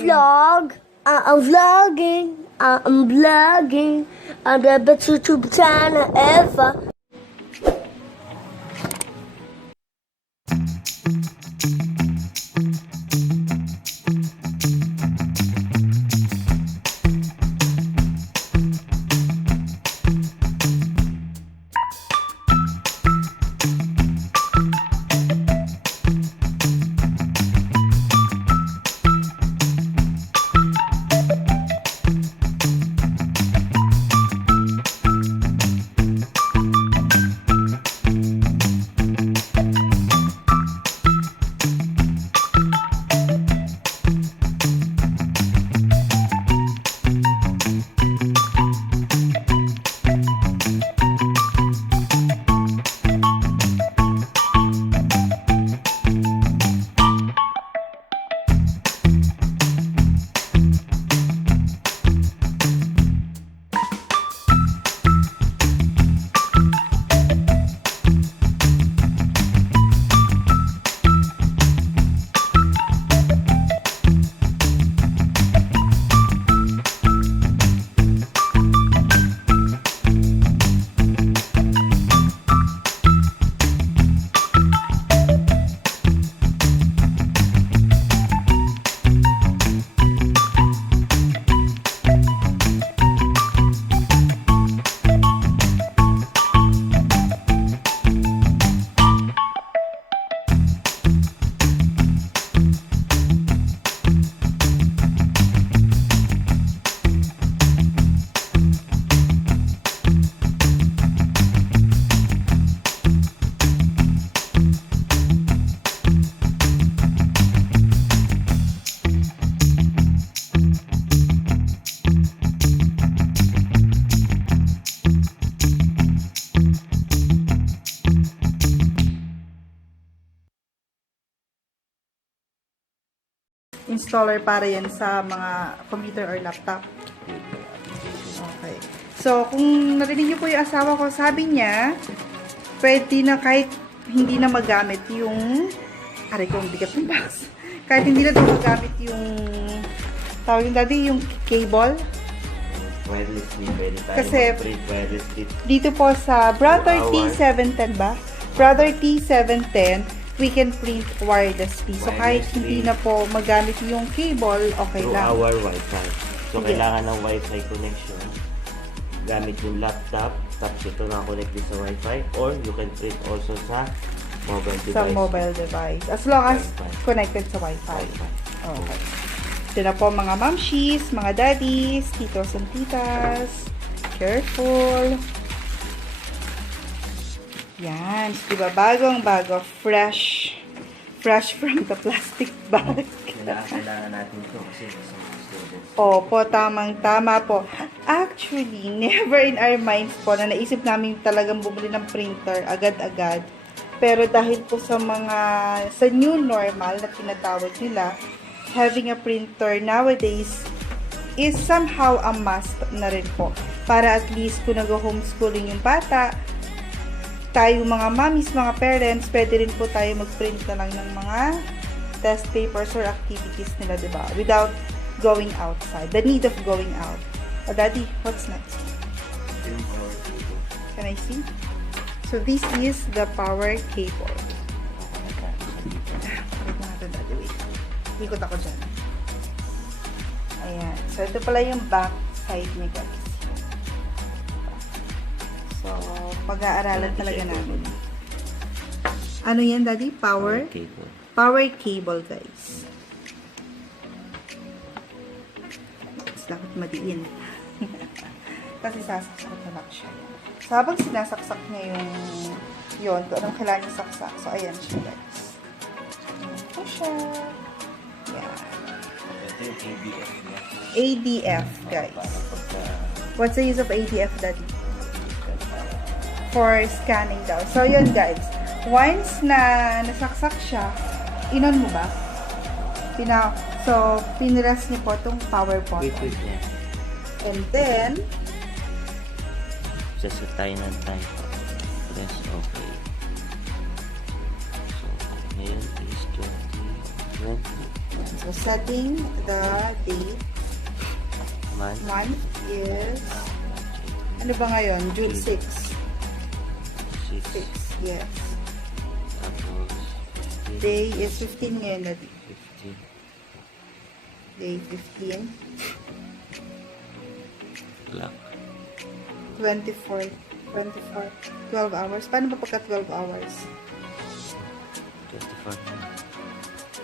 Vlog. I'm vlogging. I'm vlogging. I'm the best YouTube channel ever. Installer para yan sa mga computer or laptop. Okay. So, kung narinig niyo po yung asawa ko, sabi niya, pwede na kahit hindi na magamit yung, aray ko, ang bigat ng box. Kahit hindi na magamit yung, tawag yung dati, yung cable. Wirelessly, pwede tayo Kasi, wirelessly. dito po sa Brother T710 ba? Brother T710, we can print wirelessly. So, kahit hindi na po magamit yung cable, okay Through lang. our Wi-Fi. So, Yes. kailangan ng Wi-Fi connection. Gamit yung laptop, tapos ito na-connect din sa Wi-Fi, or you can print also sa mobile device. Sa mobile device. As long as Wi-Fi. connected sa Wi-Fi. Wi-Fi. Okay. Ito na po mga mamshies, mga daddies, titos and titas. Careful. Yan. Diba? Bagong-bago. Fresh. Fresh from the plastic bag. Kailangan natin ito kasi sa mga students. Opo, tamang-tama po. Actually, never in our minds po na naisip namin talagang bumili ng printer agad-agad. Pero dahil po sa new normal na tinatawag nila, having a printer nowadays is somehow a must na rin po. Para at least kung nag-homeschooling yung bata, tayo mga mommies, mga parents, pwede rin po tayo mag-print na lang ng mga test papers or activities nila, diba? Without going outside. The need of going out. Oh, Daddy, what's next? Can I see? So, this is the power cable. Wait natin, Daddy. Wait. Ikot ako dyan. Ayan. So, ito pala yung back side niya, guys. So, pag-aaralan talaga namin. Ano yan, Daddy? Power? Cable. Power cable, guys. Mas dapat madiin. Kasi sasaksak na lang siya. So, habang sinasaksak niya yun, kung anong kailangan niya saksak. So, ayan siya, guys. Ito siya. Yan. Ito yung ABF niya. ADF, guys. Para pagka What's the use of ADF, Daddy? For scanning daw. So, yun, guys. Once na nasaksak siya, inon mo ba? So, pinrest niyo po itong power button. wait niya. And then, Just a tayo ng time. Press okay. So, ngayon is 20. So, setting the date. Month. Is, ano ba ngayon? June 6. 6. Yes. Tapos, Day is 15 ngayon na. 15. Day 15. Wala. 24. 12 hours. Paano ba pagka 12 hours? 24 na.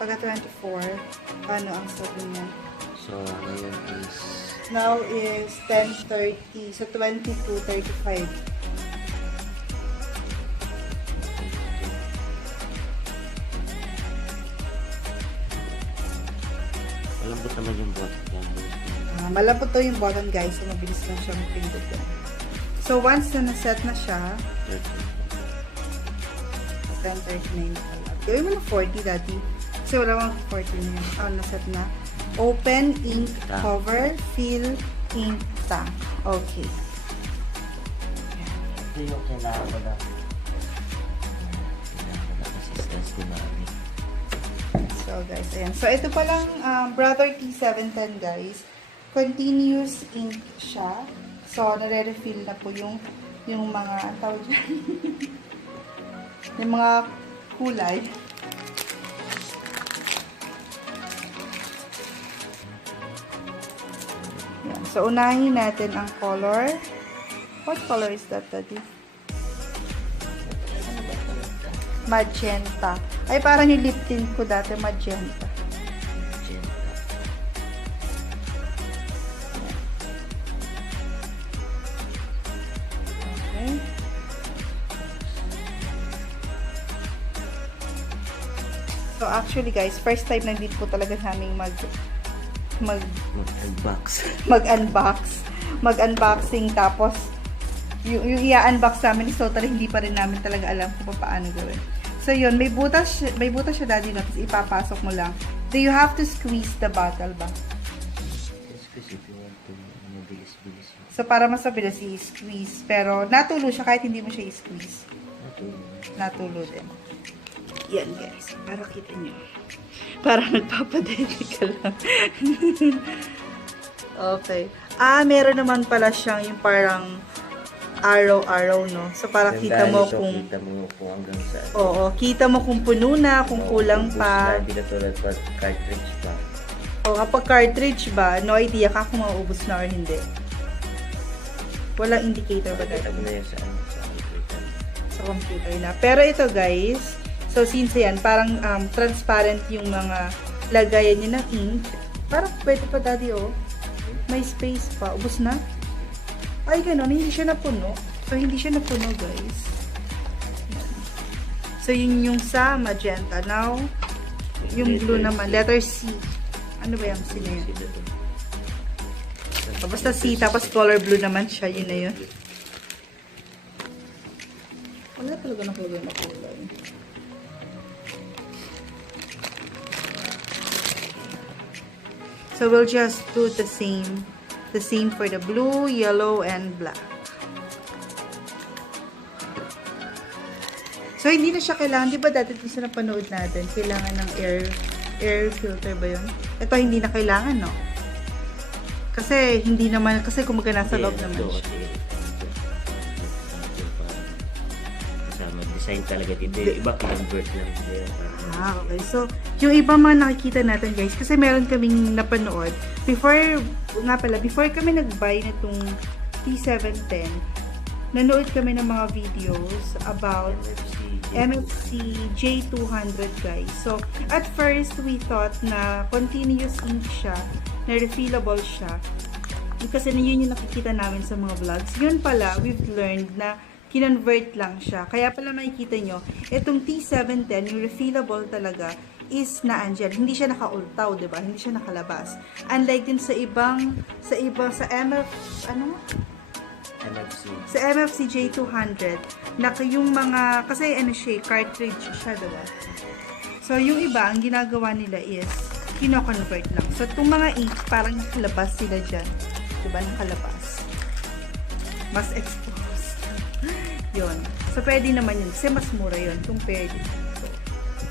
Pagka 24, paano ang sabi niya? So, ngayon is Now is 10:30. So, 22:35. malambot naman yung bot. Malapot to yung button, guys. So, mabilis lang siyang pindutin. So, once na naset na siya, 10:39 na pala. Gawin mo na 40, Daddy. Kasi wala akong 40 na yun. Naset na. Open ink Tank. cover, fill ink tank. Okay. Ito yung kailangan ko na. Assistance ni Mami. So, guys, ayan. So, ito palang Brother T710, guys. Continuous ink siya. So, nare-refill na po yung mga, ang tawag dyan, yung mga kulay. Yan. So, unahin natin ang color. What color is that, Daddy? Magenta. Ay, parang yung lip tint ko dati, magenta. Okay. So, actually, guys, first time na dito po talaga namin mag-unboxing, tapos yung i-unbox namin is totally hindi pa rin namin talaga alam kung paano gawin. So yun, may butas siya, Daddy, no? Tapos ipapasok mo lang. Do you have to squeeze the bottle ba? Squeeze if you want to mabilis-bilis. So para mas mabilis i-squeeze, pero natulo siya kahit hindi mo siya i-squeeze. Natulo din. Yan, guys, para kita nyo. Para nagpapadeli ka lang. Okay. Meron naman pala siyang yung parang araw-araw, no? So, para kita mo kung... Kita mo kung hanggang saan. Oo, kita mo kung puno na, kung kulang pa. Hindi na tulad pa cartridge pa. O, kapag cartridge ba, no idea ka kung maubos na or hindi. Walang indicator ba Kita dito? mo na yun sa computer. Sa computer na. Pero ito, guys, so since yan, parang transparent yung mga lagayan niya ng ink. Parang pwede pa, Daddy, oh. May space pa. Ubus na? Ay, ganun. Hindi siya napuno. So, hindi siya napuno, guys. Yan. So, yun yung sa magenta. Now, yung blue naman. Letter C. Ano ba yung C na yun? Basta C, tapos color blue naman siya. Yun na yun. Wala talaga nakulay na kulay. So, we'll just do the same. The same for the blue, yellow, and black. So, hindi na siya kailangan. Di ba dati ito sa napanood natin? Kailangan ng air filter ba yun? Ito hindi na kailangan, no? Kasi, hindi naman, kasi kumaga nasa loob naman siya. Kasama, design talaga dito. Iba, convert lang. Okay. So, yung iba mga nakikita natin, guys, kasi meron kaming napanood. Before kami nag-buy na itong T710, nanood kami ng mga videos about MFC J200, guys. So, at first, we thought na continuous ink siya, na refillable siya. Kasi yun yung nakikita namin sa mga vlogs. Yun pala, we've learned na kinonvert lang siya. Kaya pala makikita nyo, itong T710, yung refillable talaga, is naandyan. Hindi siya naka-ultaw, diba? Hindi siya nakalabas. Unlike din sa MFC J200, na yung mga, kasi ano siya, cartridge siya, diba? So, yung iba, ang ginagawa nila is, kino-convert lang. So, itong mga ink, parang nakalabas sila dyan. Diba? Nakalabas. Mas exposed. Yun. So, pwede naman yun. Kasi mas mura yun compared dito.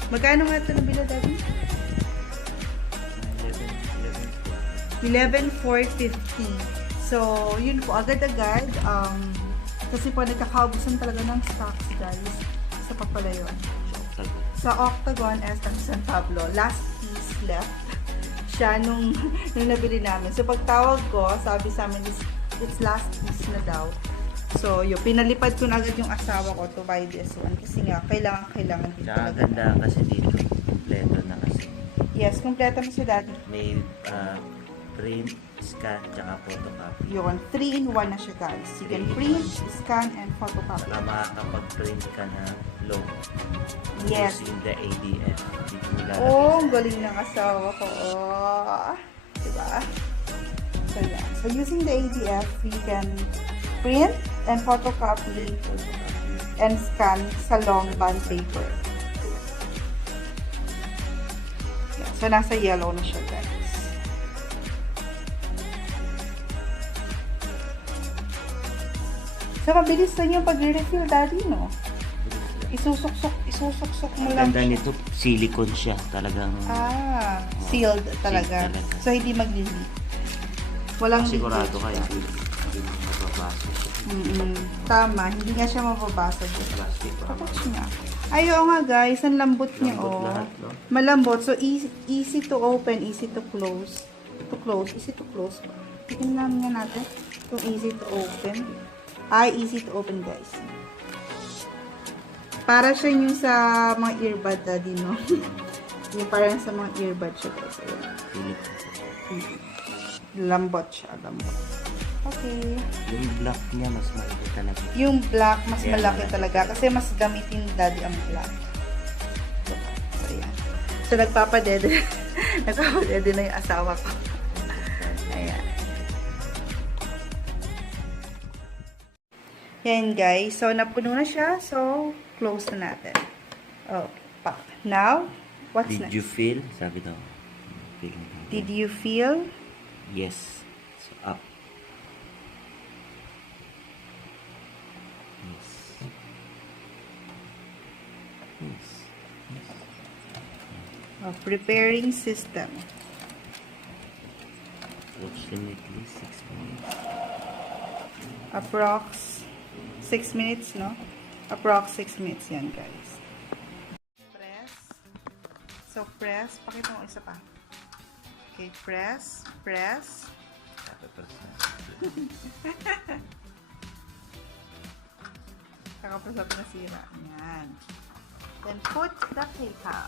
Magkano nga ito nabila, Daddy? 11,450. So, yun po, agad-agad. Kasi po, nagkakaubusan talaga ng stocks, guys. Sa Papalayon. Sa Octagon, SM San Pablo. Last piece left. Siya nung nabili namin. So, pagtawag ko, sabi sa amin, it's last piece na daw. So, yun, pinalipad ko na agad yung asawa ko to buy this one. Kasi nga, kailangan din Tsaka talaga. ganda kasi dito. Kompleto na kasi. Yes, kompleto na si Daddy. May print, scan, tsaka photocopy. Yun, 3-in-1 na siya, guys. You can print, scan, and photocopy. Saka makakapag-print ka na loan. Yes. Using the ADF. Dito mo lalagay Oh, ang sa- galing ng asawa ko. Oh, diba? So, yeah. So, using the ADF, we can print and photocopy and scan sa long bond paper. Yeah. So, nasa yellow na siya, guys. So, mabilis na yung pag-refill, Daddy, no? Isusuksok mo Ang lang ganda siya. nito, silicone siya. Talagang Sealed talaga. talaga. So, hindi mag-leak. Walang sigurado leakage. kaya hindi mo mababasa siya. Tama, hindi nga siya mababasag. Plastic pa. Tapos niya. Ay, oo nga guys, ang lambot niya, Lambot oh. lahat, no? Malambot. So, easy to open, easy to close. Easy to close. Tingnan nga natin kung easy to open. Ay, easy to open, guys. Para siya yung sa mga earbud, Daddy, no? Yung parang sa mga earbud siya, guys. Ayan. Silicone. Lambot siya, lambot. Okay. Yung black niya, mas malaki talaga. Yung black, mas Ayan, malaki malaki. talaga. Kasi mas gamitin ni Daddy ang black. So, ayan. So, nagpapadede. Nagpapadede na yung asawa ko. Ayan. Yan, guys. So, napuno na siya. So, close na natin. Oh, pa. Now, what's Did next? you feel? Sabi daw. Feel mo. Did you feel? Yes. So, up. Yes. Yes. Preparing system. Approximately 6 minutes. Approx 6 minutes, no? Approx 6 minutes yan, guys. Press. So, press. Pakita mo isa pa. Okay, press. Press. Kakapos na nasira. Yan. Then, put the paper.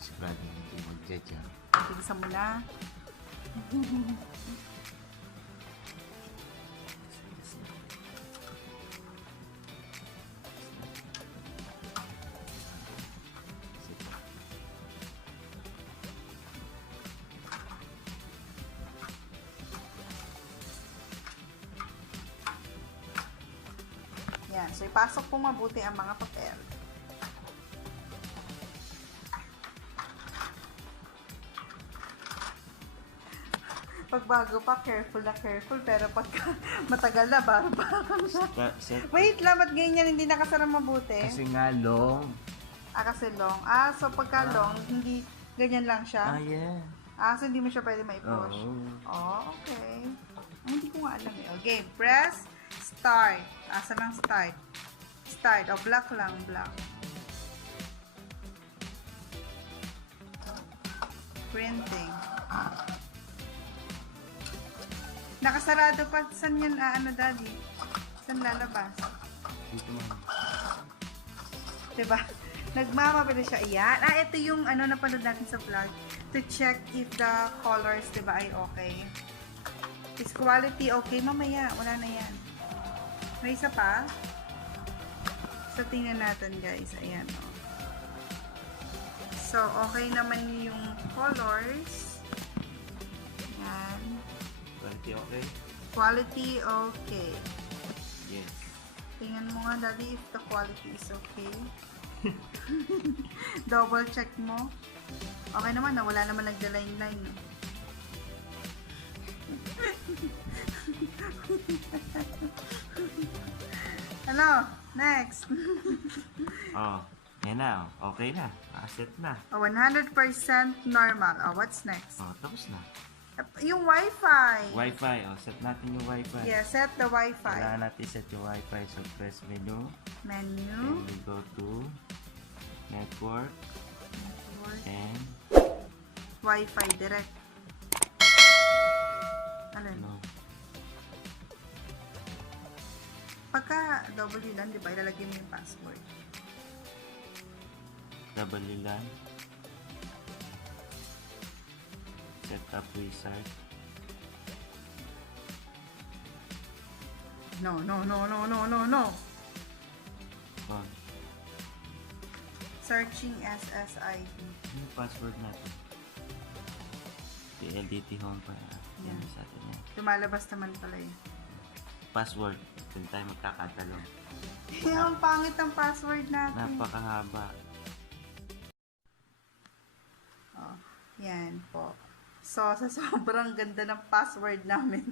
Sigurado hindi magja-jam. Tigisa mo na. Yan. So, ipasok po mabuti ang mga papel. Pag bago pa, careful na careful. Pero pag matagal na, barbarang na. Wait lang, ba't ganyan hindi nakasara mabuti? Kasi nga long. Kasi long. So pagka long, hindi ganyan lang siya. Yeah. So hindi mo siya pwede mai-push. Oh. Okay. Hindi ko nga alam eh. Okay, press, start. Asa lang start? Start. Black lang, black. Printing. Nakasarado pa. Saan yan, Daddy? Saan lalabas? Dito man. Diba? Nagmamabili siya. Ayan. Ito yung napanood natin sa vlog. To check if the colors, diba, ay okay. Is quality okay? Mamaya. Wala na yan. May isa pa. So, tingnan natin, guys. Ayan, oh. So, okay naman yung colors. Ayan. Quality okay? Quality okay. Yes. Tingnan mo nga, Daddy, if the quality is okay. Double check mo. Okay naman, wala naman nagda-line-line. Ano? Next. Yan na, okay na. Nakaset na. 100% normal. What's next? Tapos na. Yung Wi-Fi. Wi-Fi, set natin yung Wi-Fi. Yeah, set the Wi-Fi. Kailangan natin set yung Wi-Fi. So, press menu. Menu. Then we go to network. And Wi-Fi direct. Alin? no. Pagka W lang, di ba? Ilalagay mo yung password. Double LAN. Setup wizard. No. On. Searching SSID. Ano yung password natin? LDT home pa. Yan sa atin yan. Lumalabas naman pala eh. Password. Doon tayo magkakatalong. Ang pangit ang password natin. Napakahaba. Yan po. So, sa sobrang ganda ng password namin.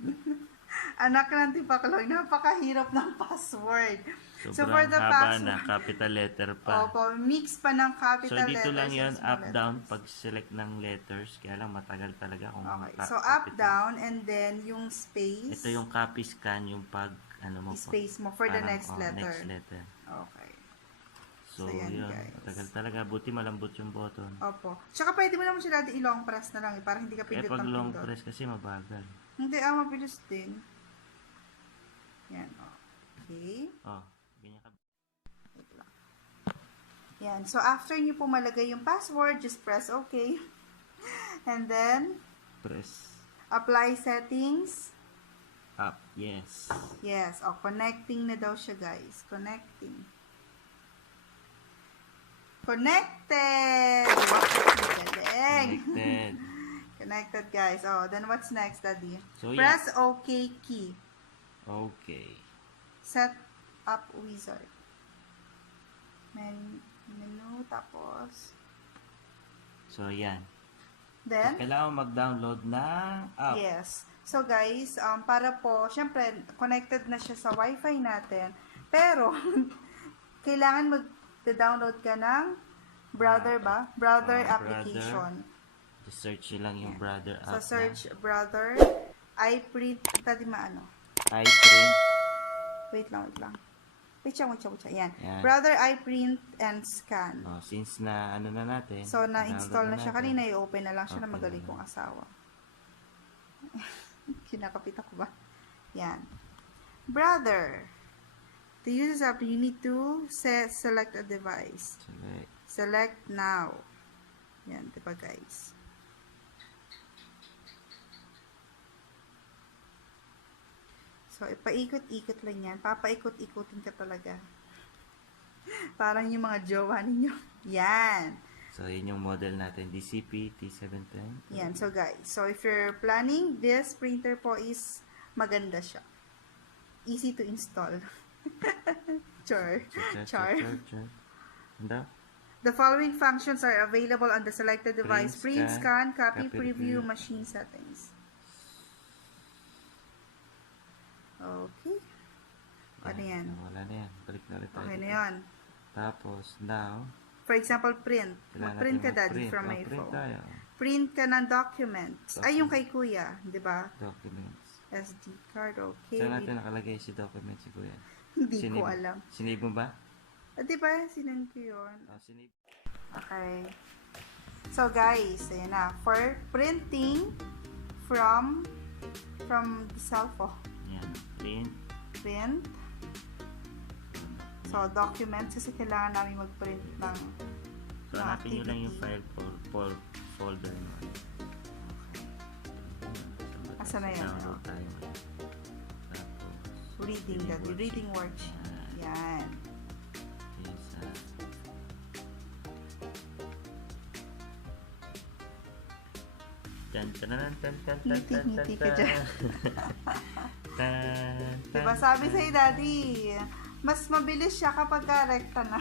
Anak ng Tipakloy, napakahirap ng password. So, for Sobrang the haba password, na. Capital letter pa. opo, mix pa ng So, capital letters. dito lang yun, and small up, down, letters. pag-select ng letters. Kaya lang, matagal talaga kung Okay, capital. so up, down, and then yung space. Ito yung copy scan, yung pag, ano mo po. Space mo for the Parang, next letter. Next letter. Okay. So, So, yan, yun. guys. Matagal talaga. Buti malambot yung button. Opo. Tsaka pwede mo naman sila i-long press na lang para hindi ka pindot Pag ng long pindot. press kasi mabagal. Hindi, mabilis din. Yan, okay. Ganyan ka. Wait lang. Yan. So, after nyo po malagay yung password, just press OK. And then, Press apply settings. up. Yes. Yes. Connecting na daw siya, guys. Connecting. Connected! Galing! Connected. Connected, guys. Then what's next, Daddy? So, yeah. Press OK key. Okay. Set up wizard. Menu, tapos. So, yan. Then, Kailangan mag-download ng app. yes. So, guys, para po, syempre, connected na siya sa Wi-Fi natin. Pero, kailangan mag-download ka ng Brother ba? Brother application. Just search nyo lang yung Brother app. So, search Brother. iPrint. Tadi maano. iPrint. Wait lang. Wait lang. Yan. Yan. Brother iPrint and scan. Since na ano na natin. So, na-install na siya. natin. Kanina, i-open na lang siya na Open magaling na kong asawa. Kinakapit ako ba? Yan. Brother. To use this app, you need to select a device. Select now. Yan, diba guys? So, ipaikot-ikot lang yan. Papaikot-ikotin ka talaga. Parang yung mga jowa ninyo. Yan. So, yun yung model natin. DCP T710. Yan. So, guys. So, if you're planning, this printer po is maganda siya. Easy to install. Char. Ano? The following functions are available on the selected device. Print, Print, scan, copy, copy, preview, preview. machine settings. Okay. Ano yan? Wala na yan. Balik na ulit tayo. Okay na dito. yan. Tapos, now, For example, print. kailangan Mag-print ka, natin Daddy, mag-print. from my Print phone. tayo. Print ka ng documents. Ay, yung kay Kuya. Di ba? Documents. SD card, okay. Saan natin nakalagay si documents si Kuya? Hindi ko alam. Sinave mo ba? Di ba? Sinend ko yun. Sinave. Okay. So, guys, ayan na. For printing from the cellphone. Yan. Print. Print. So, documents kasi kailangan namin mag-print ng So, hanapin nyo lang yung activity. file folder mo. Asa na yan? Download tayo. Tapos, Reading, Daddy. Reading worksheet. Yan. Yes, Ngiti-ngiti ka dyan. Tan, Diba sabi sa'yo, Daddy, mas mabilis siya kapag rekta na.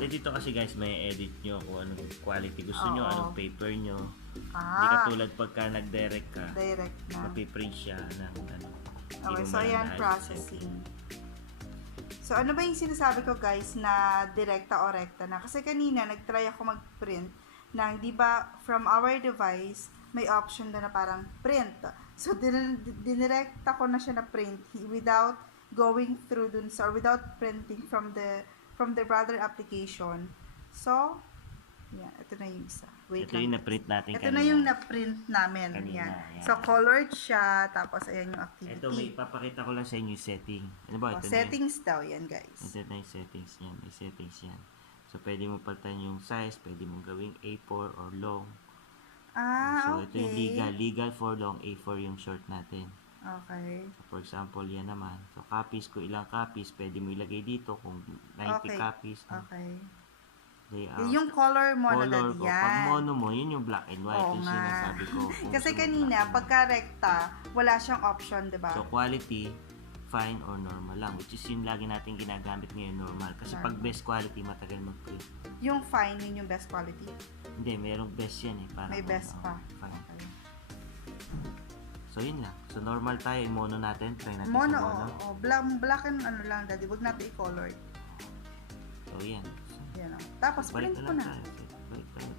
Dito kasi guys, may edit nyo kung anong quality gusto nyo, Oo. anong paper nyo. Hindi katulad pagka nag-direct ka, Direct na. mapiprint siya ng ano. Okay, so yan, processing. So, ano ba yung sinasabi ko guys na direkta o rekta na? Kasi kanina, nag-try ako mag-print ng, di ba, from our device, may option na parang print. So, dinirekta ko na siya na print without going through dun sa, or without printing from the brother application. So, yan, ito na yung isa. Wait Ito lang. yung na-print natin Ito kanina. na yung na-print namin. Kanina, Yan. yan. So, colored siya. Tapos, ayan yung activity. Ito, may papakita ko lang sa inyo yung setting. Ano ba? Ito Settings daw yan, guys. Ito na yung settings yan. May settings yan. So, pwede mo palitan yung size. Pwede mong gawing A4 or long. Ah, So, ito yung okay. legal. Legal for long. A4 yung short natin. Okay. So, for example, yan naman. So, copies ko ilang copies. Pwede mo ilagay dito kung 90 Okay. copies. Okay. Layout. Yung color mo na Color dad ko. yan. Pag mono mo, yun yung black and white. Oo Yung nga. sinasabi ko. Kung Kasi gusto mo kanina, black and pagka rekta, wala siyang option, di ba? white. So, quality, fine or normal lang. Which is yung lagi natin ginagamit ngayon, normal. Kasi pag Normal. best quality, matagal mag-print. Yung fine, yun yung best quality. Hindi, merong best yan eh. Parang, May best pa. Fine. Okay. So, yun lang. So, normal tayo. Mono natin. Try natin Mono, sa mono. oo. Black and ano lang, daddy. Huwag natin i-colored. So, yan. So, Yan, o. Tapos, balik print na ko lang na. tayo. So, balik tayo.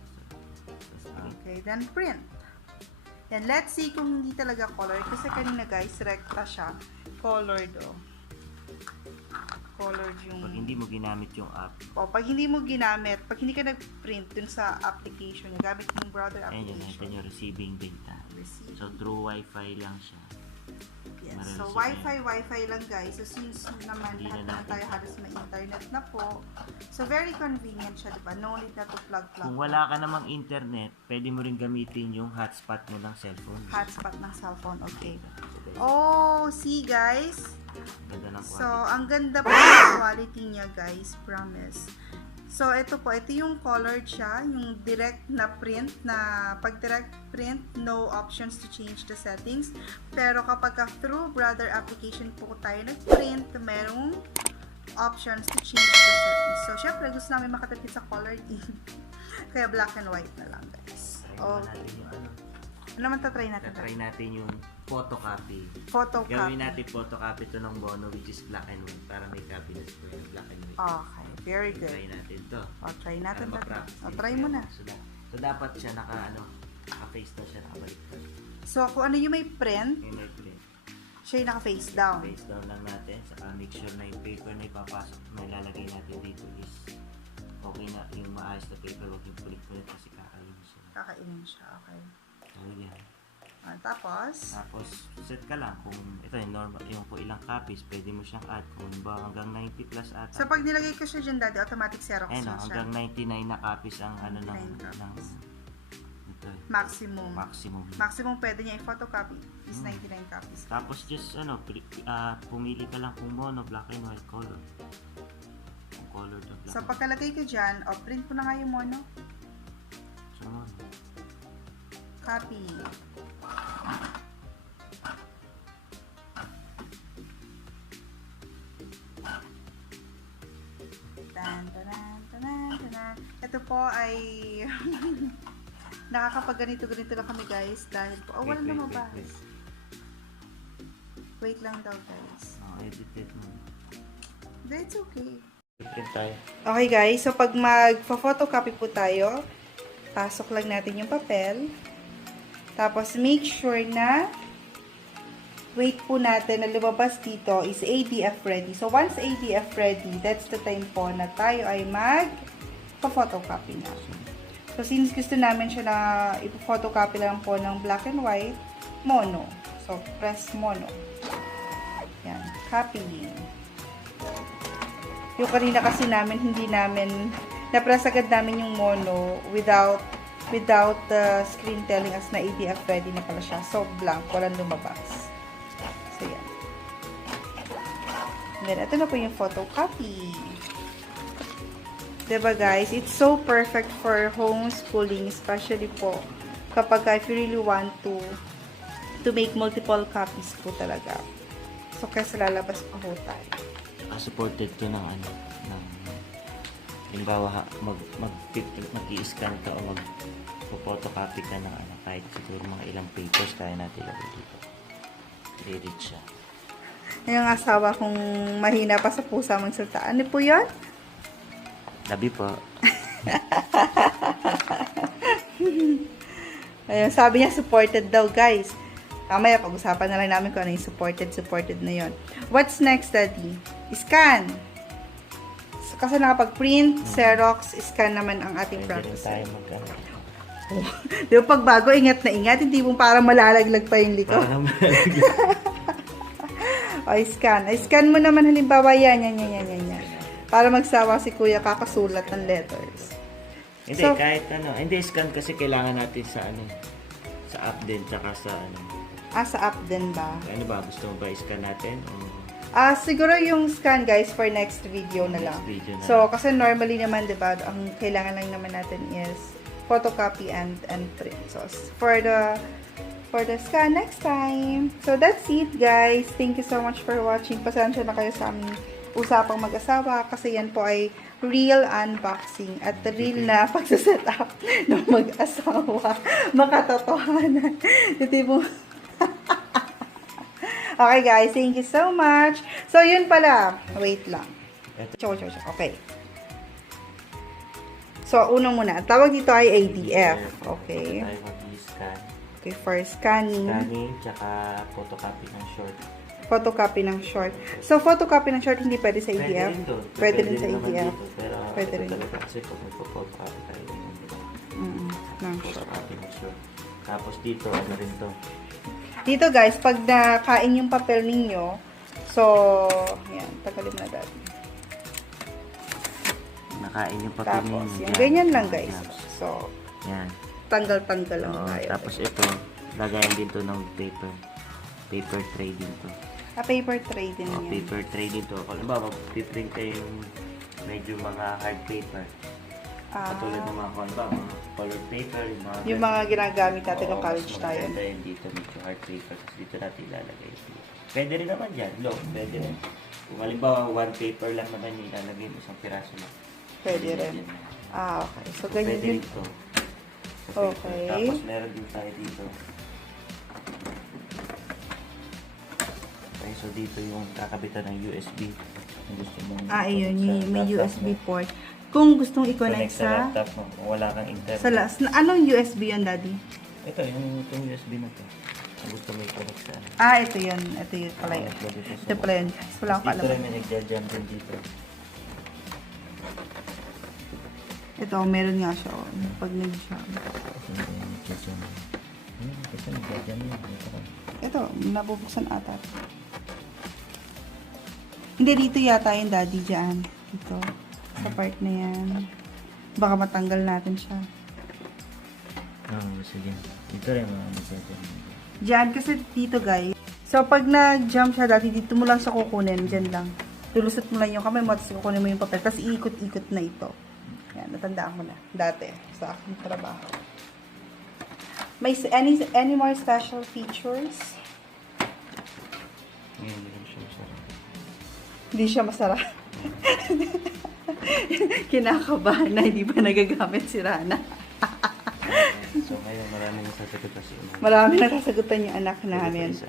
Tapos, print. Okay, then print. Yan, let's see kung hindi talaga colored. Kasi kanina, guys, rekta siya. Colored, oh. Colored yung... Pag hindi mo ginamit yung app, O, pag hindi mo ginamit, pag hindi ka nag-print dun sa application, gamit yung browser ayun yun, application. natin yung receiving data. Receive. So, through Wi-Fi lang siya. Yes. Marireceive So, Wi-Fi lang guys. So, since naman Hindi lahat na naman tayo halos may internet na po. So, very convenient siya, diba? No need na to plug. Kung wala ka namang internet, pwede mo rin gamitin yung hotspot mo ng cellphone. Hotspot ng cellphone, okay. So, Oh, see guys? ganda ng So, quality. ang ganda po ng quality niya guys, promise. So, ito po, ito yung colored siya, yung direct na print na pag direct print, no options to change the settings. Pero kapag through brother application po tayo nag-print, merong options to change the settings. So, syempre, gusto namin makatipid sa colored ink. Kaya black and white na lang guys. Try Oh, naman natin yung ano. ano naman tatry natin? Try natin yung photocopy. Photocopy. Gawin natin photocopy to ng Bono which is black and white para may cabinet ko yung black and white. Okay, very good. Try natin to. O, try natin. Para Tatry. ma-practice O, din try tayo. mo na. So, dapat siya naka-face na siya, nakabaliktad. So, kung ano yung may print, Yung may print. siya yung naka-face down. Face down lang natin. Saka make sure na yung paper na ipapasok na ilalagay natin dito is okay na yung maayos na paper. Huwag yung pulit-pulit kasi kakainin siya. Kakainin siya, okay. So, yan. Tapos, Tapos, set ka lang kung ito yung normal, yung kung ilang copies, pwede mo siyang add. Kung ba hanggang 90 plus ata. so pag nilagay ko siya dyan, daddy, automatic Xerox Ayun, na siya. hanggang 99 na copies ang ano ng 99 copies. ito, Maximum. maximum. Maximum pwede niya i-photocopy is 99 copies. Tapos just pumili ka lang kung mono, black and white color. Kung color to black. So, pagkalagay ko dyan, print ko na nga yung mono. So, mono. Copy. Tan, tanan, tanan, tanan. Ito po ay nakakapag-ganito-ganito lang kami guys dahil po, wala Wait, lumabas. Wait lang daw guys. Edit mo. That's okay. Print tayo. Okay guys, so pag mag-photocopy po tayo, pasok lang natin yung papel. Tapos make sure na wait po natin na lumabas dito is ADF ready. So once ADF ready, that's the time po na tayo ay mag-photocopy na. So since gusto namin siya na ipo-photocopy lang po ng black and white, mono. So press mono. Yan, copying. Yung kanina kasi namin, hindi namin, na-press agad namin yung mono without the screen telling us na ADF ready na pala siya. So, blank. Walang lumabas. So, yan. And then, ito na po yung photocopy. Diba guys? It's so perfect for homeschooling, especially po kapag if you really want to make multiple copies po talaga. So, kasi lalabas pa po tayo. Supported to ng ano, ng halimbawa mag-i-scan ka o mag-photocopy ka ng ano, kahit siguro mga ilang papers kaya natin ilagay dito. I-read siya. Yung asawa kong mahina pa sa pusa magsalita. Ano po yun? Labi po. Ayun, sabi niya supported daw, guys. Mamaya pag-usapan na lang namin kung ano yung supported na yon. What's next, Daddy? Scan. So, kasi nakapag-print, Xerox, scan naman ang ating Pwede rin process. tayo mag-ano. Di ba pag bago, ingat na ingat, hindi mo parang malalaglag pa yung likod. Parang O, scan. Ay, scan mo naman halimbawa yan. Para magsawa si Kuya kakasulat ng letters. Hindi, So, kahit ano. Hindi, scan kasi kailangan natin sa ano. Sa app din, tsaka sa ano. sa app din ba? Ano ba, gusto mo ba i-scan natin? O Siguro yung scan, guys, for next video na lang. next video na? So, kasi normally naman, di ba, ang kailangan lang naman natin is photocopy and print. So, for the scan next time. So, that's it, guys. Thank you so much for watching. Pasensya na kayo sa aming usapang mag-asawa kasi yan po ay real unboxing at real na pagsaset up ng mag-asawa. Makatotohanan. Ito po. Okay, guys. Thank you so much. So, yun pala. Wait lang. Chow. Okay. So, unang muna. Tawag dito ay ADF. Okay. Tayo mag-scan. Okay, for scanning. Scanning, tsaka photocopy ng short. Photocopy ng short. So, photocopy ng short hindi pwede sa Pwede ADF? rin doon. Pwede rin sa naman ADF. dito, pero Pwede rin. talaga kasi kung may photocopy tayo dito. Ng short. Photocopy ng short. Tapos dito, ano rin to? Dito, guys, pag nakain yung papel ninyo, so, yan, tagalin mo na dati. Nakain yung papel Tapos, ninyo. yan. Yan. Ganyan lang, guys. So, Yan. tanggal-tanggal lang Oo, tayo. tapos ito, lagayan din to ng paper. Paper tray din to. Paper tray din Oo, yan. paper tray din to. Kung ba, mag-print kayo yung medyo mga hard paper. Katulad ng mga mga colored paper, Yung mga ginagamit natin ng Oo, college mas tayo. maganda yun dito, medyo hard paper. Tapos dito natin ilalagay ito. Pwede rin naman dyan, low, pwede rin. Kung halimbawa, one paper lang naman yung ilalagay mo, isang piraso lang. Pwede rin. Yan. Okay. So, ganyan Pwede yun. rin ito. Okay. Tapos meron din tayo dito. Okay, so dito yung kakabitan ng USB. Kung gusto mong Ayun. sa May laptop USB mo. port. Kung gustong i-connect Connect sa sa... laptop mo kung wala kang internet. Anong USB yun, Daddy? Ito, yung USB na to. Kung gusto mo i-connect sa ano. Ito yun. Ito yun pala yun. Ito pala yun. Wala akong Dito rin kalaman. may nagja-jump din dito. Ito, meron nga siya. Pag nag-jam. Kasi may nagja-jump. Kasi nagja-jump yun. Ito, nabubuksan ata. Hindi, dito yata yung Daddy dyan. Dito. Sa part na yan. Baka matanggal natin siya. Oo, sige. Dito rin mga nagja-jump. Diyan, kasi dito guys. So, pag nag-jump siya dati, dito mo lang siya kukunin. Diyan lang. Lulusot mo lang yung kamay mo, tapos kukunin mo yung papel. Tapos iikot-ikot na ito. Yan, natandaan ko na. Dati, sa aking trabaho. May any more special features? Ngayon, hindi siya masarap. Hindi siya masarap. Kinakabahan na hindi pa nagagamit si Rana. So, ngayon, maraming nasasagot kasi. Marami nakasagutan yung anak namin. Isa.